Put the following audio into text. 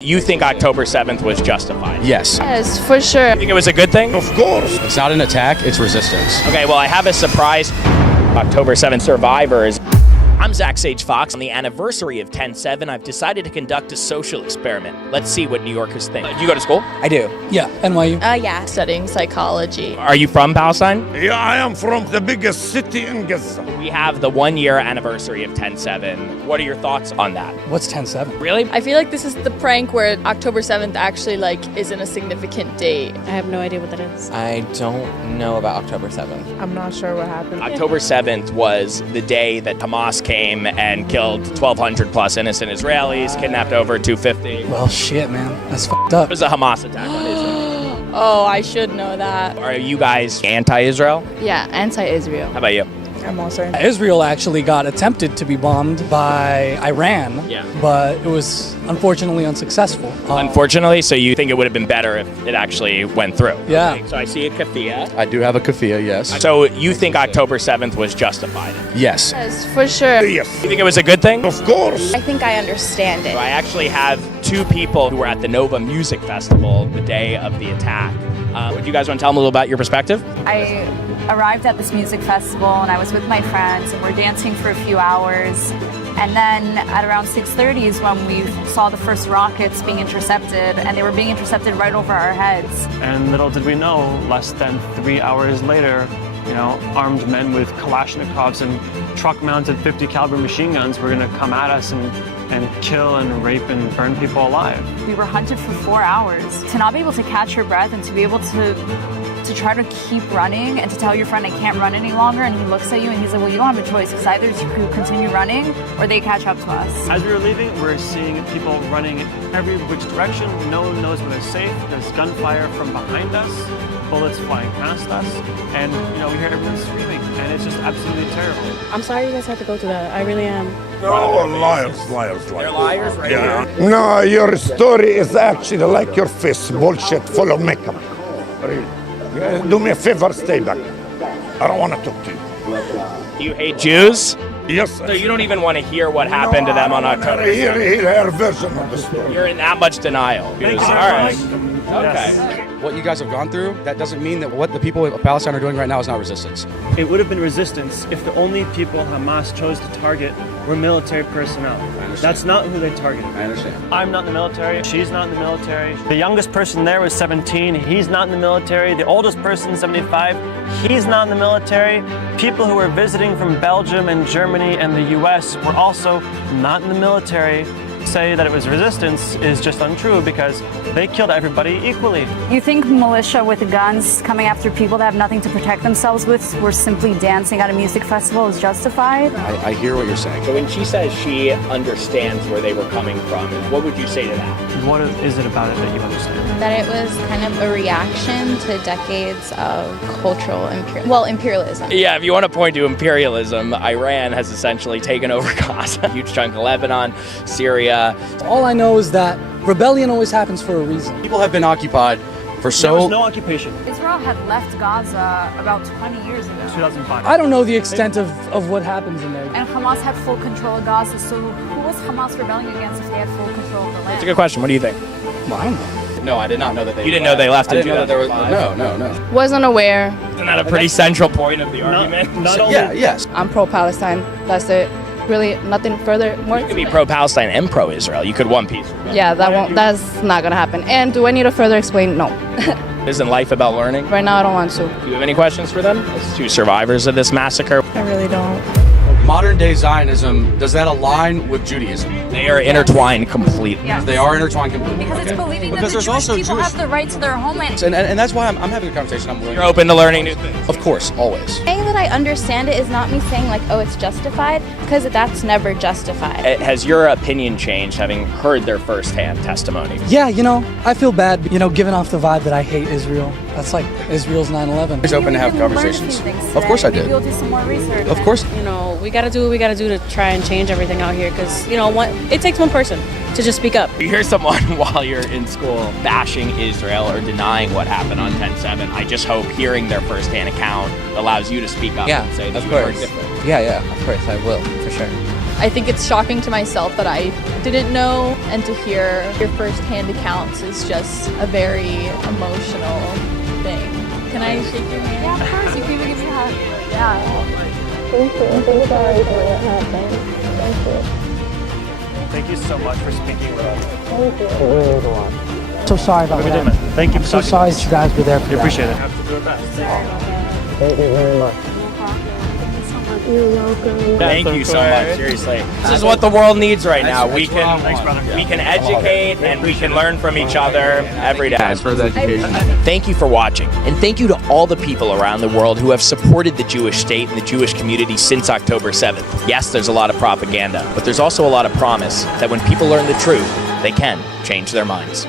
You think October 7th was justified? Yes. Yes, for sure. You think it was a good thing? Of course. It's not an attack, it's resistance. Okay, well, I have a surprise. October 7th survivors. I'm Zach Sage Fox. On the anniversary of 10/7, I've decided to conduct a social experiment. Let's see what New Yorkers think. Do you go to school? I do. Yeah, NYU. Yeah. Studying psychology. Are you from Palestine? Yeah, I am from the biggest city in Gaza. We have the 1-year anniversary of 10/7. What are your thoughts on that? What's 10/7? Really? I feel like this is the prank where October 7th actually isn't a significant date. I have no idea what that is. I don't know about October 7th. I'm not sure what happened. October 7th was the day that Hamas came and killed 1,200 plus innocent Israelis, kidnapped over 250. It Well, shit, man. That's fucked up. was a Hamas attack on Israel. Oh, I should know that. Are you guys anti-Israel? Yeah, anti-Israel. How about you? I'm also Israel actually got attempted to be bombed by Iran, Yeah. but it was unfortunately unsuccessful. Unfortunately, so you think it would have been better if it actually went through? Yeah. Okay, so I see a kafia. I do have a kafia, yes. So you think October 7th was justified? Yes. Yes, for sure. Yes. You think it was a good thing? Of course. I think I understand it. I actually have two people who were at the Nova Music Festival the day of the attack. Would you guys want to tell them a little about your perspective? I arrived at this music festival and I was with my friends and we're dancing for a few hours. And then at around 6:30 is when we saw the first rockets being intercepted, and they were being intercepted right over our heads. And little did we know, less than 3 hours later, armed men with Kalashnikovs and truck-mounted 50 caliber machine guns were gonna come at us and kill and rape and burn people alive. We were hunted for 4 hours. To not be able to catch your breath and to be able to try to keep running and to tell your friend I can't run any longer, and he looks at you and he's like, well, you don't have a choice, because either you continue running or they catch up to us. As we were leaving, we're seeing people running every which direction. No one knows when it's safe. There's gunfire from behind us, bullets flying past us, and we hear everyone screaming, and it's just absolutely terrible. I'm sorry you guys had to go through that. I really am. No, liars. They're liars right Yeah. here. No, your story is actually like your face, bullshit, full of makeup. Really. Do me a favor, stay back. I don't want to talk to you. Do you hate Jews? Yes. So you don't even want to hear what happened to them on October 7th? Hear her version of the story. You're in that much denial. Thank you All very right. much. Okay. Yes. What you guys have gone through, that doesn't mean that what the people of Palestine are doing right now is not resistance. It would have been resistance if the only people Hamas chose to target were military personnel. That's not who they targeted. I understand. I'm not in the military. She's not in the military. The youngest person there was 17. He's not in the military. The oldest person, 75. He's not in the military. People who were visiting from Belgium and Germany and the US were also not in the military. Say that it was resistance is just untrue because they killed everybody equally. You think militia with guns coming after people that have nothing to protect themselves with were simply dancing at a music festival is justified? I hear what you're saying. So when she says she understands where they were coming from, what would you say to that? What is it about it that you understand? That it was kind of a reaction to decades of cultural imperialism. Yeah, if you want to point to imperialism, Iran has essentially taken over Gaza, a huge chunk of Lebanon, Syria. All I know is that rebellion always happens for a reason. People have been occupied for There was so... no occupation. Israel had left Gaza about 20 years ago. 2005. I don't know the extent of what happens in there. And Hamas had full control of Gaza, so who was Hamas rebelling against if they had full control of the land? That's a good question. What do you think? Well, I don't know. No, I did not know that they You didn't know they left I in didn't know that there was... 2005? No. Wasn't aware. Isn't that a pretty central point of the argument? Not only Yeah, yes. I'm pro-Palestine. That's it. Really, nothing further. More. You could be pro-Palestine and pro-Israel. You could one piece. Yeah, that's not gonna happen. And do I need to further explain? No. Isn't life about learning? Right now, I don't want to. Do you have any questions for them? As two survivors of this massacre. I really don't. Modern day Zionism, does that align with Judaism? They are intertwined completely. Yes. They are intertwined completely. Because it's believing Because that the there's Jewish also people Jewish- have the right to their homeland. And that's why I'm having a conversation. I'm willing. You're open to learning new things. Of course, always. Saying that I understand it is not me saying oh, it's justified, because that's never justified. Has your opinion changed having heard their firsthand testimony? Yeah, I feel bad, giving off the vibe that I hate Israel. That's like Israel's 9/11. He's open to have Maybe we'll learn a few conversations. things Of course I today. did. Maybe we'll do some more research. Of course. We got to do what we got to do to try and change everything out here because, it takes one person to just speak up. You hear someone while you're in school bashing Israel or denying what happened on 10/7. I just hope hearing their firsthand account allows you to speak up Yeah, and say that of you are course. different. Yeah, of course, I will, for sure. I think it's shocking to myself that I didn't know, and to hear your first-hand accounts is just a very emotional thing. Can I shake your hand? Yeah, of course. You can even give me a hug. Yeah. Thank you. I'm so sorry for what happened. Thank you. Thank you so much for speaking with us. Thank you. So sorry about We did, that. man. Thank you for So talking sorry to us. that you guys were there for We that. appreciate it. Have to do our best. Thank you very much. You're welcome. Thank you so much. Seriously, this is what the world needs right now. We can educate and we can learn from each other every day. Thank you for watching, and thank you to all the people around the world who have supported the Jewish state and the Jewish community since October 7th. Yes, there's a lot of propaganda, but there's also a lot of promise that when people learn the truth, they can change their minds.